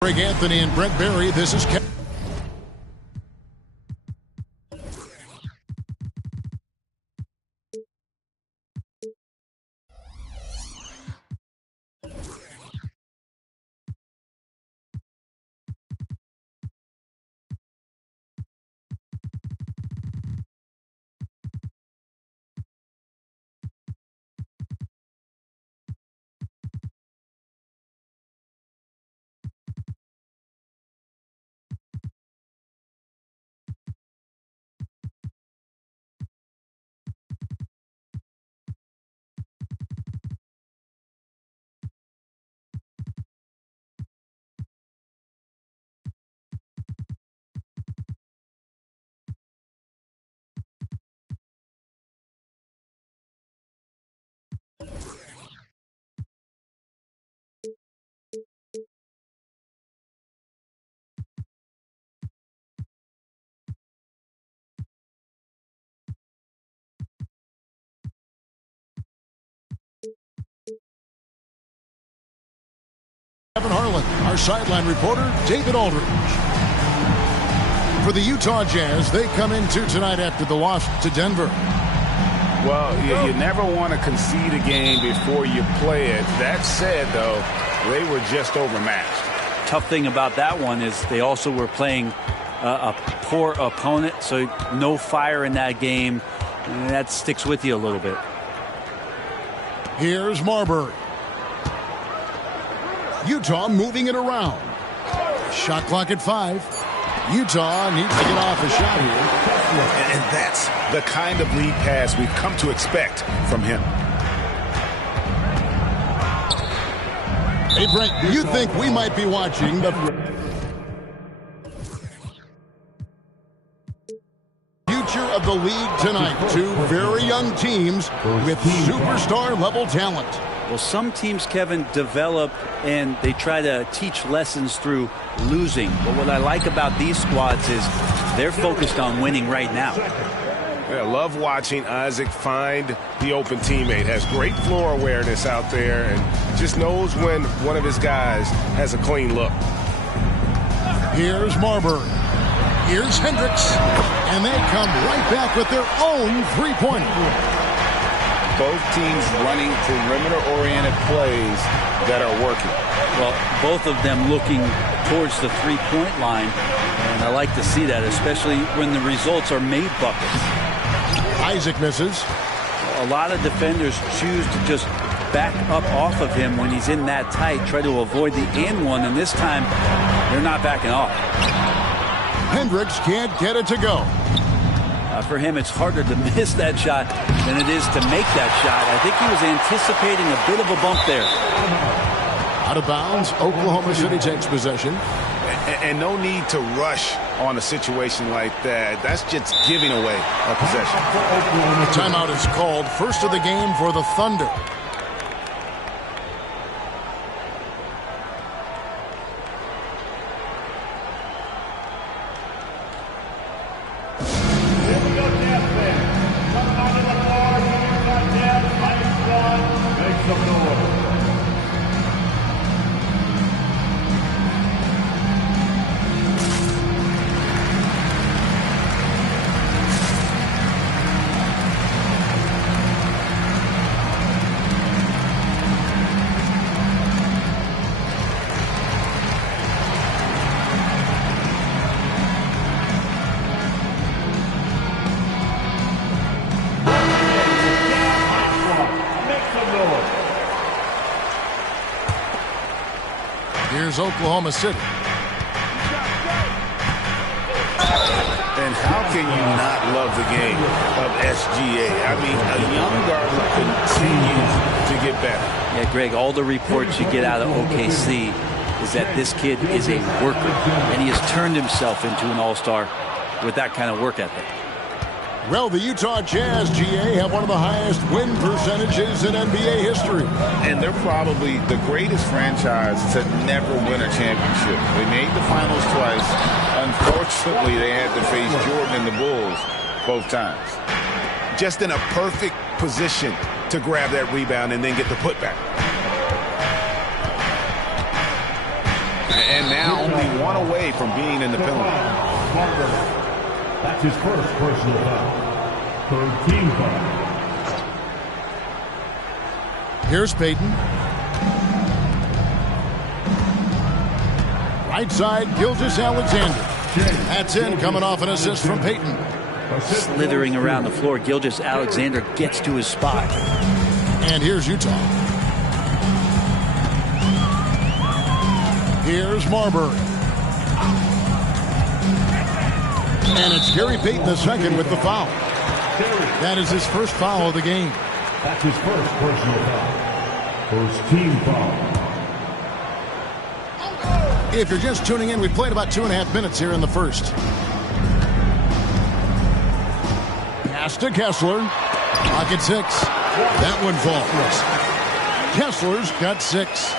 Greg Anthony and Brent Barry. This is Kevin. Kevin Harlan, our sideline reporter, David Aldridge. For the Utah Jazz, they come into tonight after the loss to Denver. Well, you never want to concede a game before you play it. That said, though, they were just overmatched. Tough thing about that one is they also were playing a poor opponent, so no fire in that game. And that sticks with you a little bit. Here's Marbury. Utah moving it around. Shot clock at 5. Utah needs to get off a shot here. And that's the kind of lead pass we've come to expect from him. Hey, Brent, you think we might be watching the future of the league tonight? Two very young teams with superstar-level talent. Well, some teams, Kevin, develop and they try to teach lessons through losing. But what I like about these squads is they're focused on winning right now. I love watching Isaac find the open teammate. Has great floor awareness out there and just knows when one of his guys has a clean look. Here's Marbury. Here's Hendricks. And they come right back with their own three-pointer. Both teams running perimeter-oriented plays that are working. Well, both of them looking towards the three-point line, and I like to see that, especially when the results are made buckets. Isaac misses. A lot of defenders choose to just back up off of him when he's in that tight, try to avoid the and one, and this time they're not backing off. Hendricks can't get it to go. For him, it's harder to miss that shot than it is to make that shot. I think he was anticipating a bit of a bump there. Out of bounds, Oklahoma City takes possession. And no need to rush on a situation like that. That's just giving away a possession. Timeout is called. First of the game for the Thunder. is Oklahoma City. And how can you not love the game of SGA? I mean, a young guard who continues to get better. Yeah, Greg, all the reports you get out of OKC is that this kid is a worker, and he has turned himself into an all-star with that kind of work ethic. Well, the Utah Jazz, GA, have one of the highest win percentages in NBA history. And they're probably the greatest franchise to never win a championship. They made the finals twice. Unfortunately, they had to face Jordan and the Bulls both times. Just in a perfect position to grab that rebound and then get the putback. And now only one away from being in the penalty. That's his first personal foul. Third team foul. Here's Payton. Right side, Gilgeous-Alexander. That's in, coming off an assist from Payton. Slithering around the floor, Gilgeous-Alexander gets to his spot. And here's Utah. Here's Marbury. And it's Gary Payton II with the foul. That is his first foul of the game. That's his first personal foul. First team foul. If you're just tuning in, we played about 2.5 minutes here in the first. Pass to Kessler. Pocket 6. That one falls. Kessler's got 6.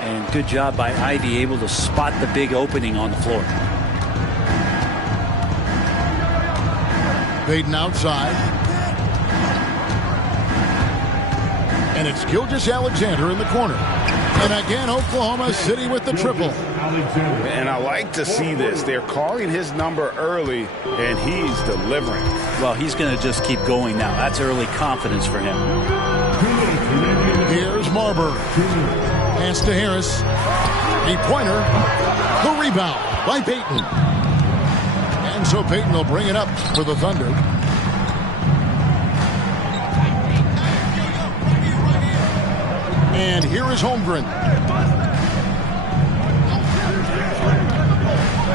And good job by Ivy, able to spot the big opening on the floor. Payton outside. And it's Gilgeous-Alexander in the corner. And again, Oklahoma City with the triple. And I like to see this. They're calling his number early, and he's delivering. Well, he's going to just keep going now. That's early confidence for him. Here's Marbury. Pass to Harris. Three-pointer. The rebound by Payton. And so Payton will bring it up for the Thunder. And here is Holmgren.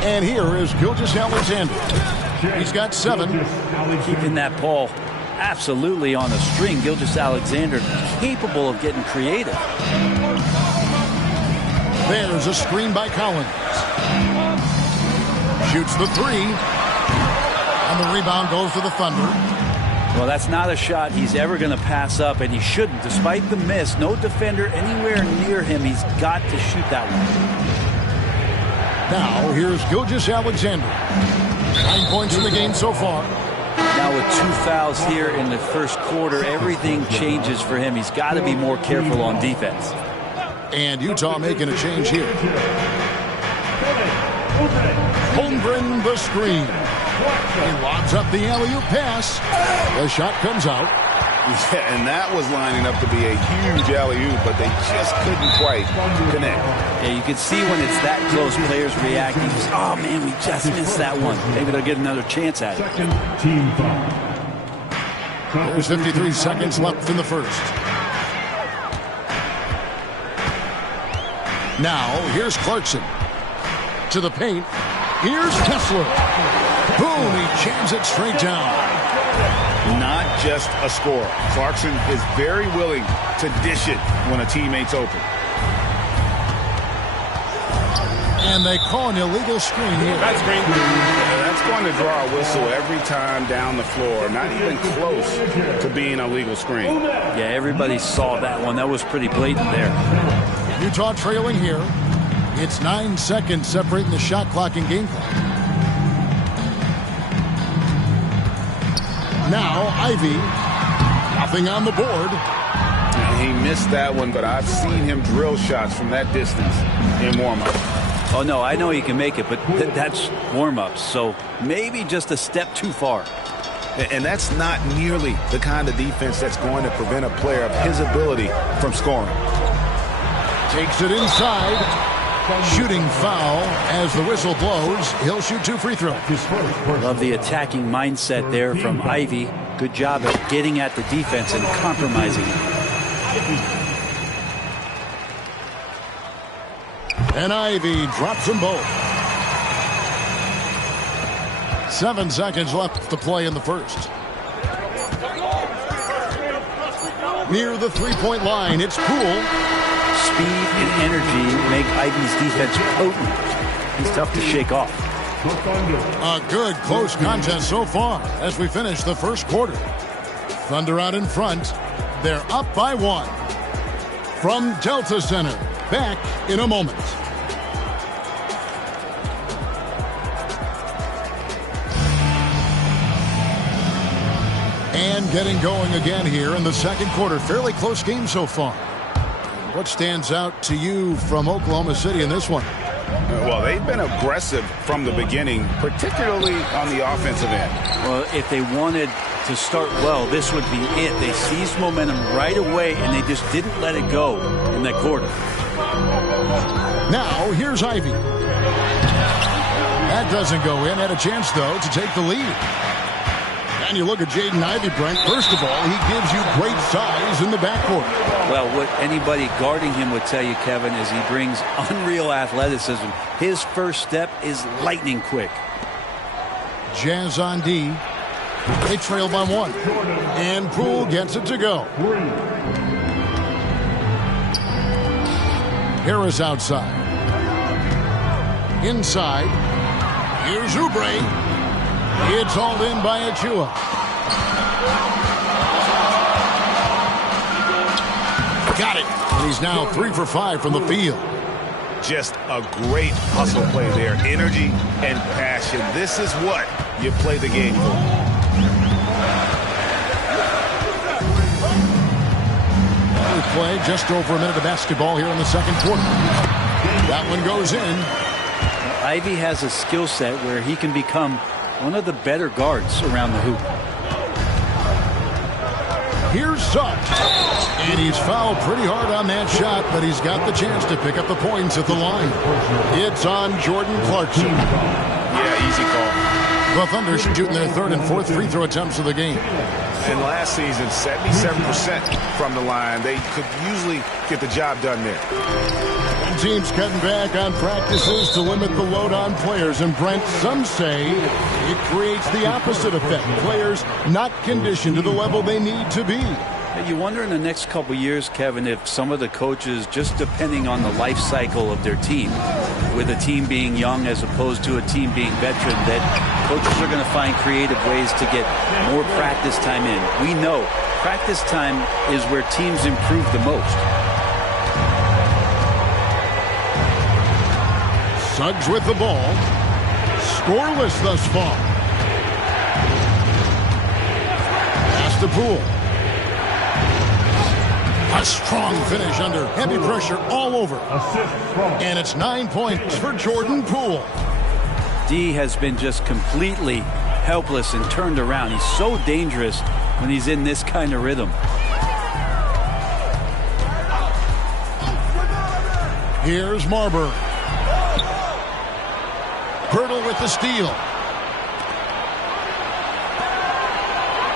And here is Gilgeous-Alexander. He's got 7. Keeping that ball absolutely on a string. Gilgeous-Alexander capable of getting creative. There's a screen by Collins. Shoots the 3. And the rebound goes to the Thunder. Well, that's not a shot he's ever going to pass up, and he shouldn't. Despite the miss, no defender anywhere near him. He's got to shoot that one. Now, here's Gilgeous-Alexander. 9 points in the game so far. Now with 2 fouls here in the first quarter, everything changes for him. He's got to be more careful on defense. And Utah making a change here. Holmgren the screen. He lobs up the alley-oop pass. The shot comes out. Yeah, and that was lining up to be a huge alley-oop, but they just couldn't quite connect. Yeah, you can see when it's that close, players reacting. Just, oh, man, we just missed that one. Maybe they'll get another chance at it. Second team foul. There's 53 seconds left in the first. Now, here's Clarkson. To the paint. Here's Kessler. Boom, he jams it straight down. Not just a scorer. Clarkson is very willing to dish it when a teammate's open. And they call an illegal screen here. That's going to draw a whistle every time down the floor. Not even close to being a legal screen. Yeah, everybody saw that one. That was pretty blatant there. Utah trailing here. It's 9 seconds separating the shot clock and game clock. Now, Ivy. Nothing on the board. He missed that one, but I've seen him drill shots from that distance in warm-up. Oh, no, I know he can make it, but that's warm-ups, so maybe just a step too far. And that's not nearly the kind of defense that's going to prevent a player of his ability from scoring. Takes it inside. Shooting foul as the whistle blows. He'll shoot 2 free throws. Love the attacking mindset there from Ivy. Good job at getting at the defense and compromising it. And Ivy drops them both. 7 seconds left to play in the first. Near the three-point line, it's Poole. Speed and energy make Ivy's defense potent. He's tough to shake off. A good close contest so far as we finish the first quarter. Thunder out in front. They're up by 1. From Delta Center, back in a moment. And getting going again here in the second quarter. Fairly close game so far. What stands out to you from Oklahoma City in this one? Well, they've been aggressive from the beginning, particularly on the offensive end. Well, if they wanted to start well, this would be it. They seized momentum right away, and they just didn't let it go in that quarter. Now, here's Ivy. That doesn't go in. Had a chance, though, to take the lead. And you look at Jaden Ivey, Brent. First of all, he gives you great size in the backcourt. Well, what anybody guarding him would tell you, Kevin, is he brings unreal athleticism. His first step is lightning quick. Jazz on D. They trail by 1. And Poole gets it to go. Harris outside. Inside. Here's Oubre. It's hauled in by Achua. Got it. And he's now 3 for 5 from the field. Just a great hustle play there. Energy and passion. This is what you play the game for. We play just over a minute of basketball here in the second quarter. That one goes in. Ivy has a skill set where he can become one of the better guards around the hoop. Here's Suggs. And he's fouled pretty hard on that shot, but he's got the chance to pick up the points at the line. It's on Jordan Clarkson. Yeah, easy call. The Thunder shooting their 3rd and 4th free throw attempts of the game. And last season, 77% from the line. They could usually get the job done there. And teams cutting back on practices to limit the load on players. And Brent, some say it creates the opposite effect. Players not conditioned to the level they need to be. You wonder in the next couple years, Kevin, if some of the coaches, just depending on the life cycle of their team, with a team being young as opposed to a team being veteran, that coaches are going to find creative ways to get more practice time in. We know practice time is where teams improve the most. Suggs with the ball. Scoreless thus far. Pass to Poole. A strong finish under heavy pressure all over. And it's 9 points for Jordan Poole. D has been just completely helpless and turned around. He's so dangerous when he's in this kind of rhythm. Here's Marbury. Pirtle with the steal.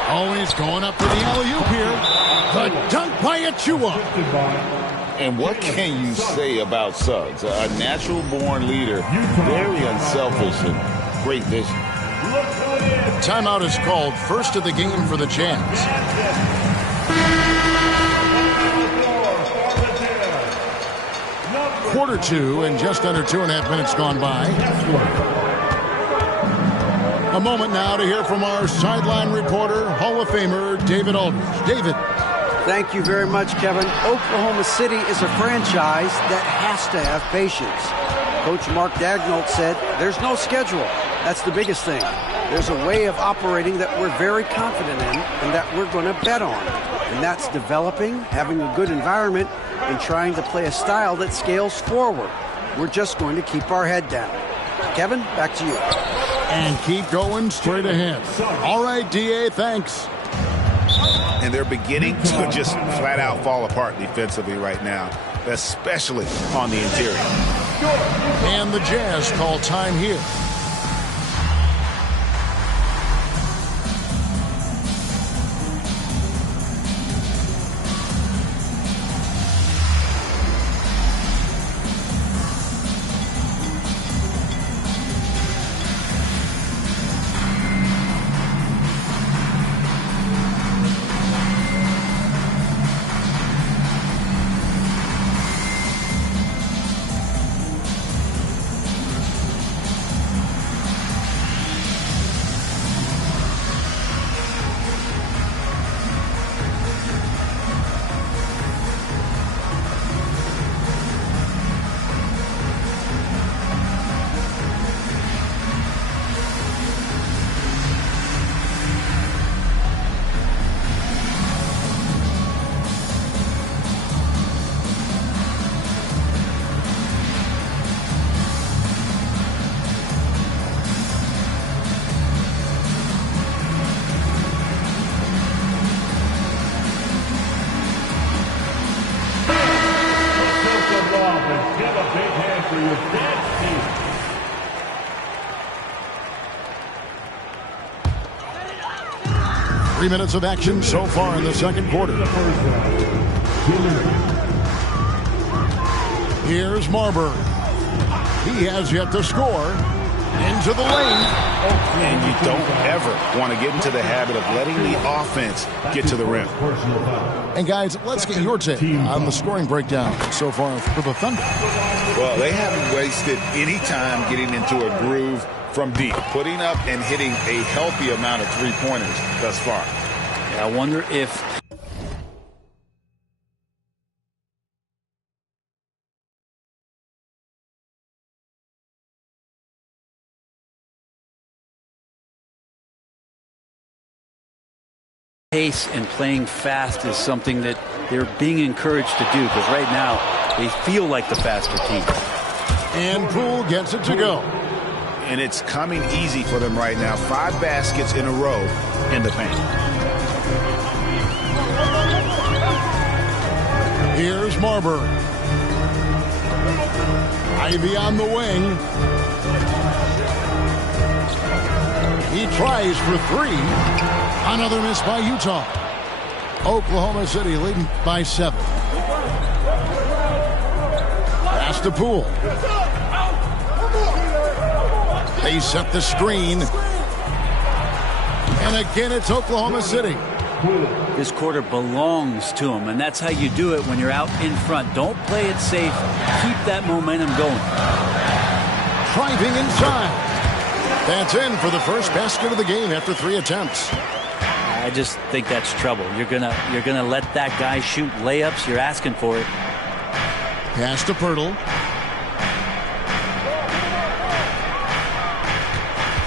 Oh, he's going up for the alley-oop here. The dunk by Achua. And what can you say about Suggs? A natural-born leader, very unselfish and great vision. Timeout is called. First of the game for the Jazz. Quarter 2 and just under 2.5 minutes gone by. A moment now to hear from our sideline reporter, Hall of Famer David Aldridge. David. Thank you very much, Kevin. Oklahoma City is a franchise that has to have patience. Coach Mark Daigneault said, there's no schedule. That's the biggest thing. There's a way of operating that we're very confident in and that we're going to bet on. And that's developing, having a good environment, and trying to play a style that scales forward. We're just going to keep our head down. Kevin, back to you. And keep going straight ahead. All right, D.A., thanks. And they're beginning to just flat out fall apart defensively right now, especially on the interior. And the Jazz call time here. and give a big hand for your dance team. 3 minutes of action so far in the second quarter. Here's Marburg. He has yet to score. Into the lane. And you don't ever want to get into the habit of letting the offense get to the rim. And guys, let's get your take on the scoring breakdown so far for the Thunder. Well, they haven't wasted any time getting into a groove from deep, putting up and hitting a healthy amount of three-pointers thus far. I wonder if pace and playing fast is something that they're being encouraged to do, because right now they feel like the faster team. And Poole gets it to go. And it's coming easy for them right now. 5 baskets in a row in the paint. Here's Marburg. Ivy on the wing. He tries for 3. Another miss by Utah. Oklahoma City leading by 7. Pass to Poole. They set the screen. And again, it's Oklahoma City. This quarter belongs to them, and that's how you do it when you're out in front. Don't play it safe. Keep that momentum going. Driving inside. That's in for the first basket of the game after 3 attempts. I just think that's trouble. You're gonna let that guy shoot layups. You're asking for it. Pass to Pirtle.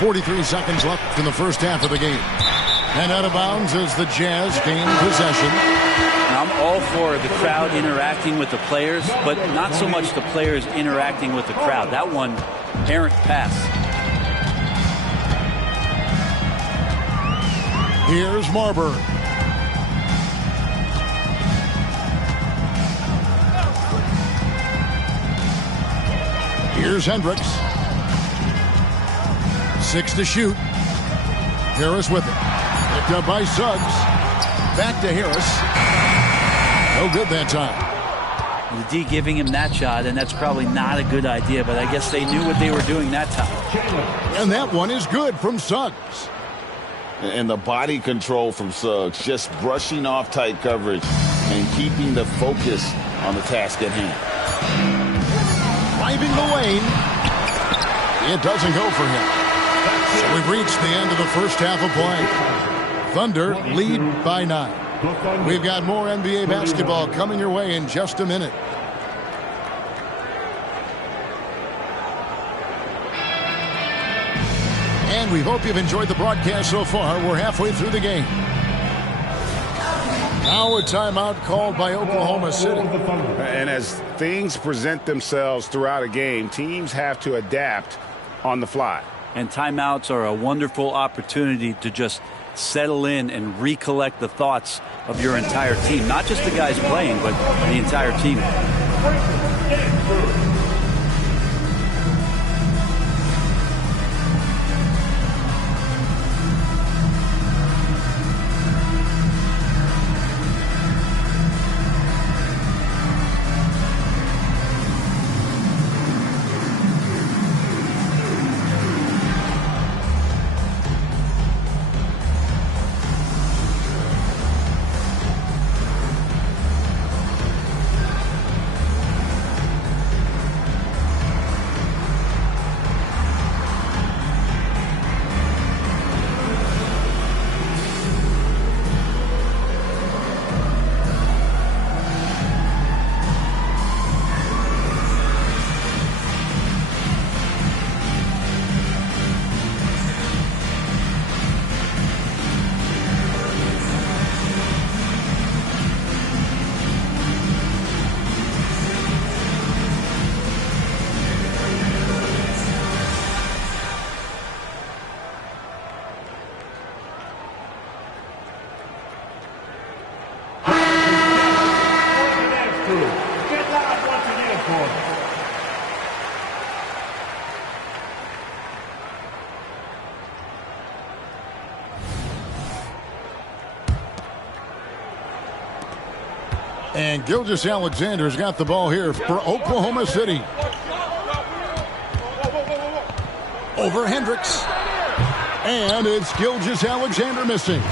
43 seconds left in the first half of the game. And out of bounds as the Jazz gain possession. Now, I'm all for the crowd interacting with the players, but not so much the players interacting with the crowd. That one, errant pass. Here's Marburg. Here's Hendricks. 6 to shoot. Harris with it. Picked up by Suggs. Back to Harris. No good that time. The D giving him that shot, and that's probably not a good idea, but I guess they knew what they were doing that time. And that one is good from Suggs. And the body control from Suggs, just brushing off tight coverage and keeping the focus on the task at hand. Driving the lane. It doesn't go for him. So we've reached the end of the first half of play. Thunder lead by 9. We've got more NBA basketball coming your way in just a minute. And we hope you've enjoyed the broadcast so far. We're halfway through the game. Now a timeout called by Oklahoma City. And as things present themselves throughout a game, teams have to adapt on the fly. And timeouts are a wonderful opportunity to just settle in and recollect the thoughts of your entire team. Not just the guys playing, but the entire team. And Gilgeous-Alexander's got the ball here for Oklahoma City. Over Hendricks. And it's Gilgeous-Alexander missing.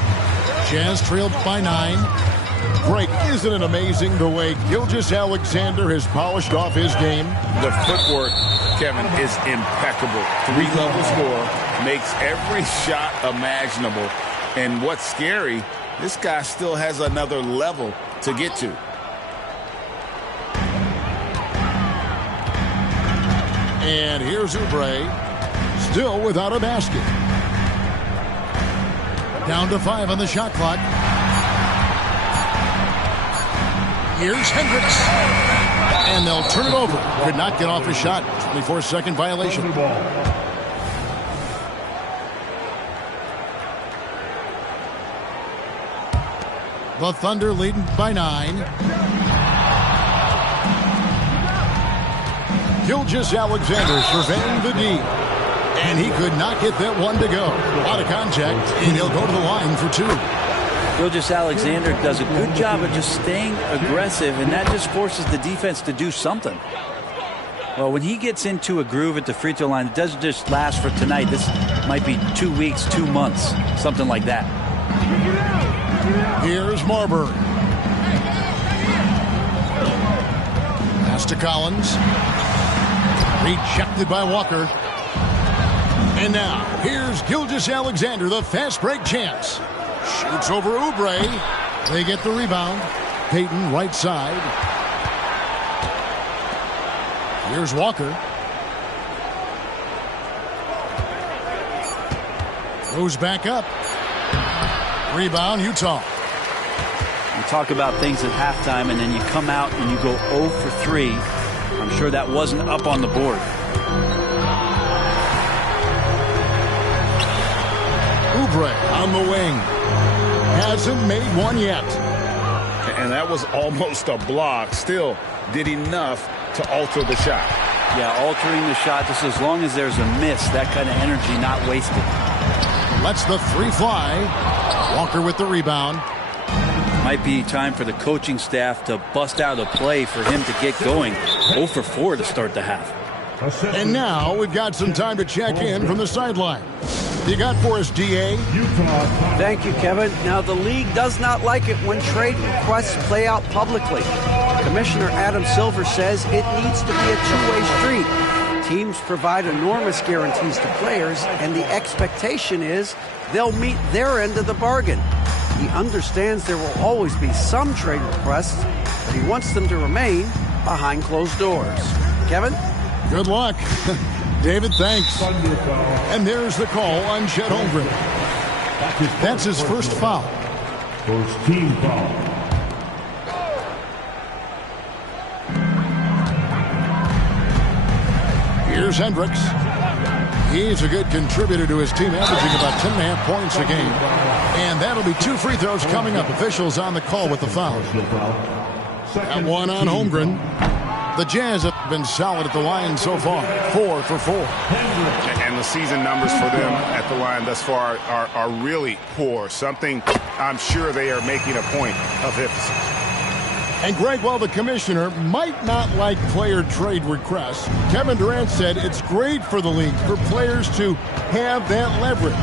Jazz trailed by 9. Greg, isn't it amazing the way Gilgeous-Alexander has polished off his game? The footwork, Kevin, is impeccable. 3-level score, makes every shot imaginable. And what's scary, this guy still has another level to get to. And here's Oubre, still without a basket. Down to 5 on the shot clock. Here's Hendricks. And they'll turn it over. Could not get off a shot. 24-second violation. The Thunder leading by 9. Gilgeous-Alexander surveying the D. And he could not get that one to go. A lot of contact, and he'll go to the line for 2. Gilgeous-Alexander does a good job of just staying aggressive, and that just forces the defense to do something. Well, when he gets into a groove at the free throw line, it doesn't just last for tonight. This might be 2 weeks, 2 months, something like that. Here's Marbury. Pass to Collins. Rejected by Walker. And now, here's Gilgeous-Alexander, the fast break chance. Shoots over Oubre. They get the rebound. Payton, right side. Here's Walker. Goes back up. Rebound, Utah. You talk about things at halftime, and then you come out and you go 0 for 3. I'm sure that wasn't up on the board. Oubre on the wing. Hasn't made one yet. And that was almost a block. Still did enough to alter the shot. Yeah, altering the shot, just as long as there's a miss, that kind of energy not wasted. Lets the 3 fly. Walker with the rebound. Might be time for the coaching staff to bust out a play for him to get going. 0 for 4 to start the half. And now we've got some time to check in from the sideline. You got for us, DA? Thank you, Kevin. Now, the league does not like it when trade requests play out publicly. Commissioner Adam Silver says it needs to be a two-way street. Teams provide enormous guarantees to players, and the expectation is they'll meet their end of the bargain. He understands there will always be some trade requests, but he wants them to remain behind closed doors. Kevin? Good luck. David, thanks. And there's the call on Chet Holmgren. That's his first foul. First team foul. Here's Hendricks. He's a good contributor to his team, averaging about 10.5 points a game. And that'll be 2 free throws coming up. Officials on the call with the foul. That one on Holmgren. The Jazz have been solid at the line so far. 4 for 4. And the season numbers for them at the line thus far are really poor. Something I'm sure they are making a point of emphasis. And Greg, while the commissioner might not like player trade requests, Kevin Durant said it's great for the league for players to have that leverage.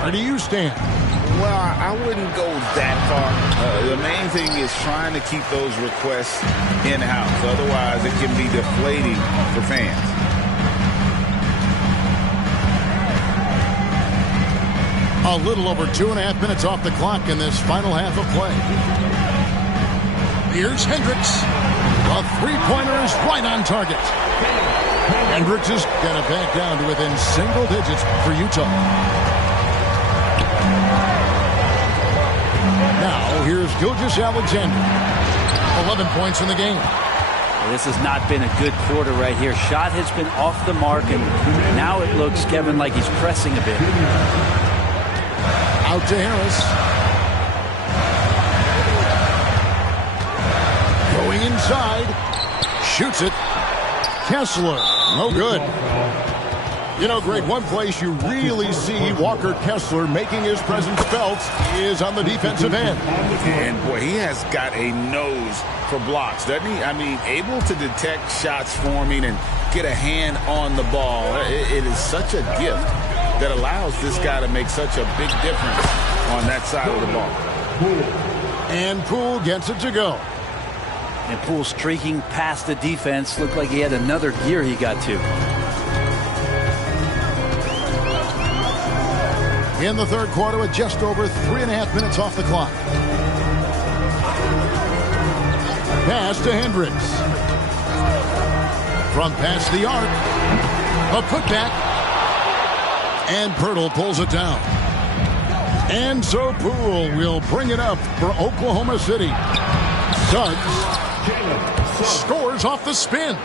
Where do you stand? Well, I wouldn't go that far. The main thing is trying to keep those requests in-house. Otherwise, it can be deflating for fans. A little over 2.5 minutes off the clock in this final half of play. Here's Hendricks. The three-pointer is right on target. Hendricks is going to back down to within single digits for Utah. Now, here's Gilgeous-Alexander. 11 points in the game. This has not been a good quarter right here. Shot has been off the mark, and now it looks, Kevin, like he's pressing a bit. Out to Harris. Going inside. Shoots it. Kessler. No good. You know, Greg, one place you really see Walker Kessler making his presence felt is on the defensive end. And, boy, he has got a nose for blocks, doesn't he? I mean, able to detect shots forming and get a hand on the ball. It is such a gift that allows this guy to make such a big difference on that side of the ball. And Poole gets it to go. And Poole streaking past the defense. Looked like he had another gear he got to. In the third quarter with just over 3.5 minutes off the clock. Pass to Hendricks. From past the arc. A putback. And Pirtle pulls it down. And so Poole will bring it up for Oklahoma City. Suggs scores off the spin.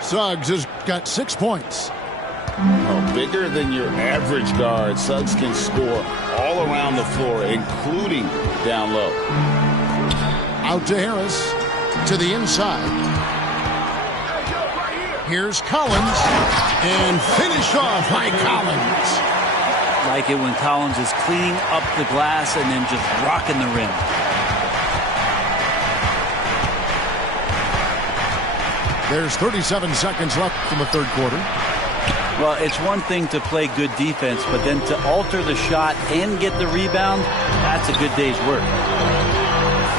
Suggs has got 6 points. Oh, bigger than your average guard, Suggs can score all around the floor, including down low. Out to Harris, to the inside. Here's Collins, and finished off by Collins. Like it when Collins is cleaning up the glass and then just rocking the rim. There's 37 seconds left in the third quarter. Well, it's one thing to play good defense, but then to alter the shot and get the rebound, that's a good day's work.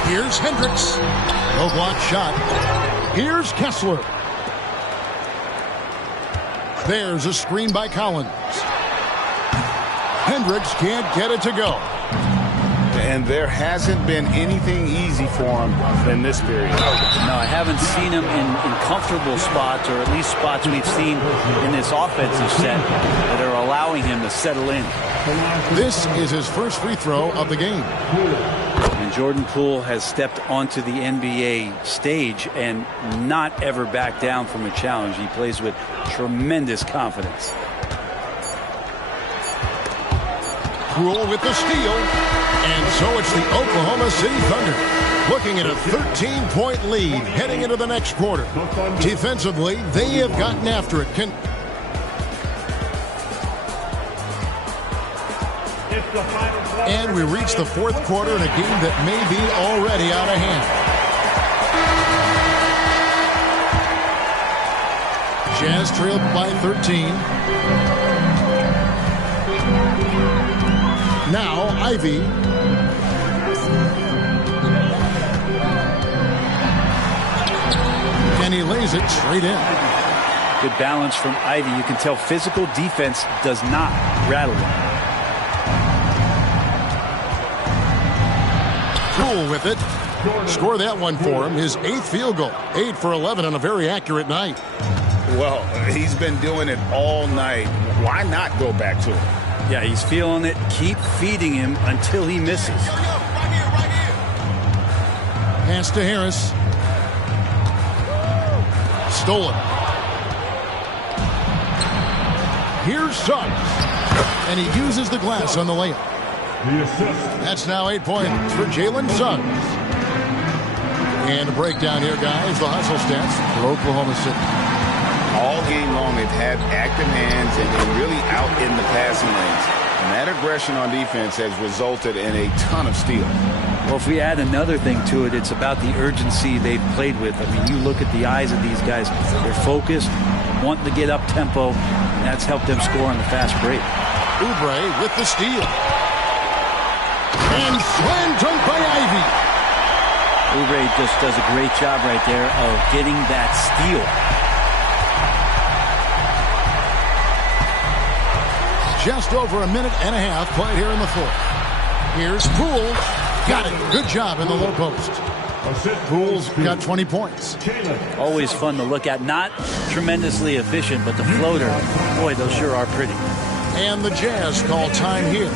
Here's Hendricks. No block shot. Here's Kessler. There's a screen by Collins. Hendricks can't get it to go. And there hasn't been anything easy for him in this period. No, I haven't seen him in comfortable spots, or at least spots we've seen in this offensive set that are allowing him to settle in. This is his first free throw of the game. And Jordan Poole has stepped onto the NBA stage and not ever backed down from a challenge. He plays with tremendous confidence. Poole with the steal. And so it's the Oklahoma City Thunder looking at a 13-point lead heading into the next quarter. Defensively, they have gotten after it. And we reach the fourth quarter in a game that may be already out of hand. Jazz trailed by 13. Now Ivy. And he lays it straight in. Good balance from Ivy. You can tell physical defense does not rattle him. Poole with it. Score that one for him. His 8th field goal. 8 for 11 on a very accurate night. Well, he's been doing it all night. Why not go back to it? Yeah, he's feeling it. Keep feeding him until he misses. Pass to Harris. Stolen. Here's Suggs. And he uses the glass on the layup. That's now 8 points for Jalen Suggs. And a breakdown here, guys. The hustle stats for Oklahoma City. All game long, they've had active hands and they're really out in the passing lanes. And that aggression on defense has resulted in a ton of steals. Well, if we add another thing to it, it's about the urgency they've played with. I mean, you look at the eyes of these guys. They're focused, wanting to get up tempo, and that's helped them score on the fast break. Oubre with the steal. And slam dunk by Ivy. Oubre just does a great job right there of getting that steal. Just over a minute and a half played here in the fourth. Here's Poole. Got it. Good job in the low post. Poole's got 20 points. Always fun to look at. Not tremendously efficient, but the floater, boy, those sure are pretty. And the Jazz call time here.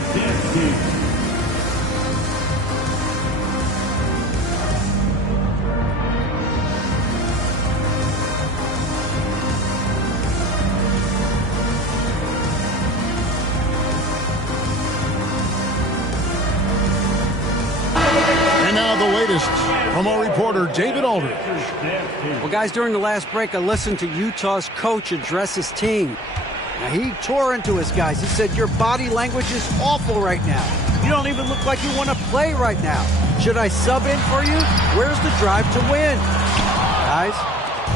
From our reporter, David Aldridge. Well, guys, during the last break, I listened to Utah's coach address his team. Now, he tore into his guys. He said, your body language is awful right now. You don't even look like you want to play right now. Should I sub in for you? Where's the drive to win? Guys?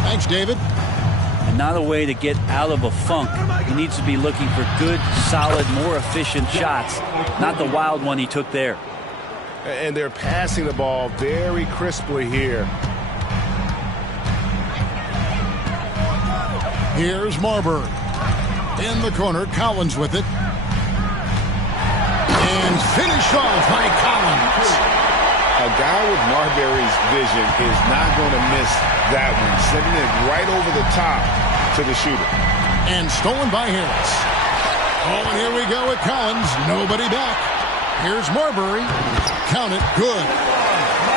Thanks, David. And not a way to get out of a funk. He needs to be looking for good, solid, more efficient shots, not the wild one he took there. And they're passing the ball very crisply here. Here's Marbury. In the corner, Collins with it. And finished off by Collins. A guy with Marbury's vision is not going to miss that one. Sending it right over the top to the shooter. And stolen by Harris. Oh, and here we go with Collins. Nobody back. Here's Marbury. Count it. Good.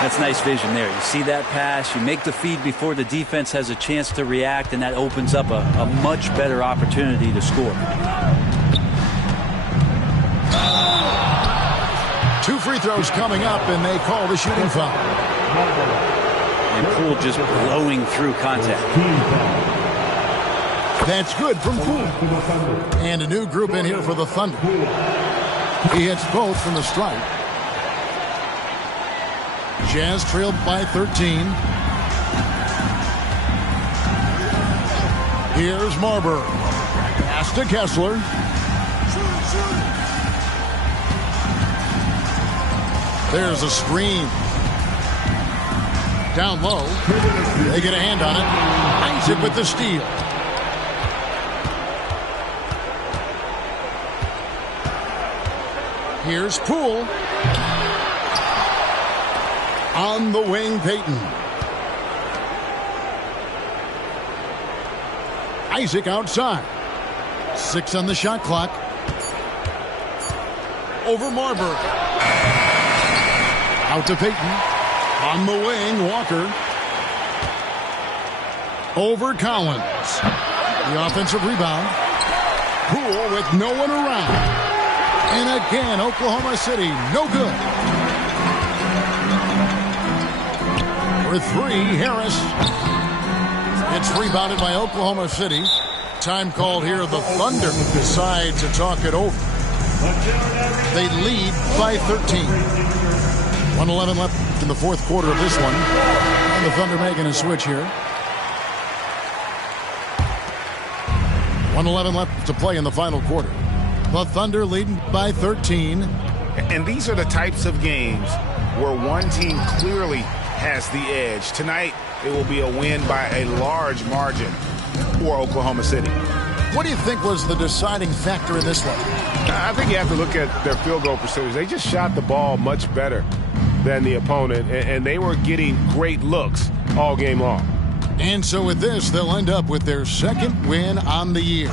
That's nice vision there. You see that pass, you make the feed before the defense has a chance to react, and that opens up a much better opportunity to score. 2 free throws coming up, and they call the shooting foul. And Poole just blowing through contact. That's good from Poole. And a new group in here for the Thunder. He hits both from the stripe. Jazz trailed by 13. Here's Marbury. Pass to Kessler. There's a screen. Down low. They get a hand on it. Isaac with the steal. Here's Poole. On the wing, Payton. Isaac outside. 6 on the shot clock. Over Marbury. Out to Payton. On the wing, Walker. Over Collins. The offensive rebound. Poole with no one around. And again, Oklahoma City, no good. For 3, Harris. It's rebounded by Oklahoma City. Time called here. The Thunder decide to talk it over. They lead by 13. 1:11 left in the fourth quarter of this one. And the Thunder making a switch here. 1:11 left to play in the final quarter. The Thunder leading by 13. And these are the types of games where one team clearly has the edge. Tonight, it will be a win by a large margin for Oklahoma City. What do you think was the deciding factor in this one? I think you have to look at their field goal percentage. They just shot the ball much better than the opponent, and they were getting great looks all game long. And so with this, they'll end up with their second win on the year.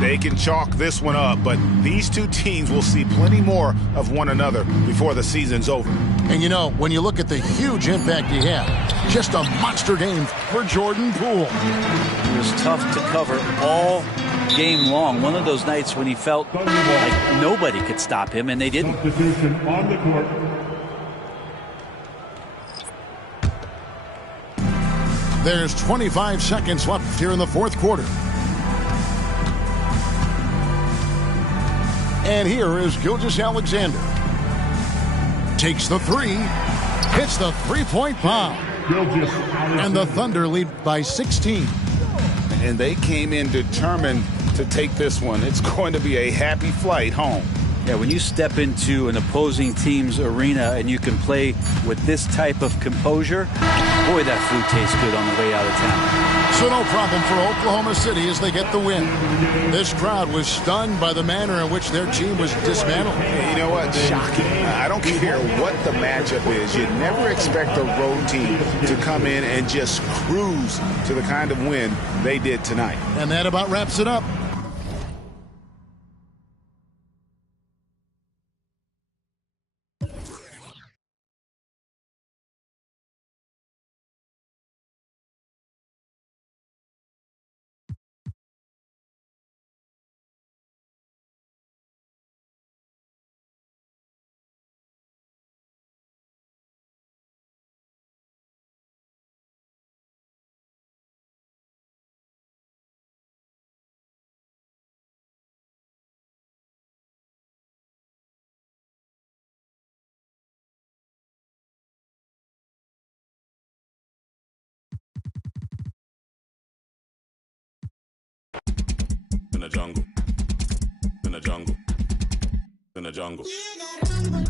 They can chalk this one up, but these two teams will see plenty more of one another before the season's over. And you know, when you look at the huge impact he had, just a monster game for Jordan Poole. It was tough to cover all game long. One of those nights when he felt like nobody could stop him, and they didn't. Substitution on the court. There's 25 seconds left here in the fourth quarter. And here is Gilgeous-Alexander. Takes the 3. Hits the three-point bomb. And the Thunder lead by 16. And they came in determined to take this one. It's going to be a happy flight home. Yeah, when you step into an opposing team's arena and you can play with this type of composure, boy, that food tastes good on the way out of town. So no problem for Oklahoma City as they get the win. This crowd was stunned by the manner in which their team was dismantled. You know what? Shocking. I don't care what the matchup is. You never expect a road team to come in and just cruise to the kind of win they did tonight. And that about wraps it up. in the jungle, in the jungle, in the jungle.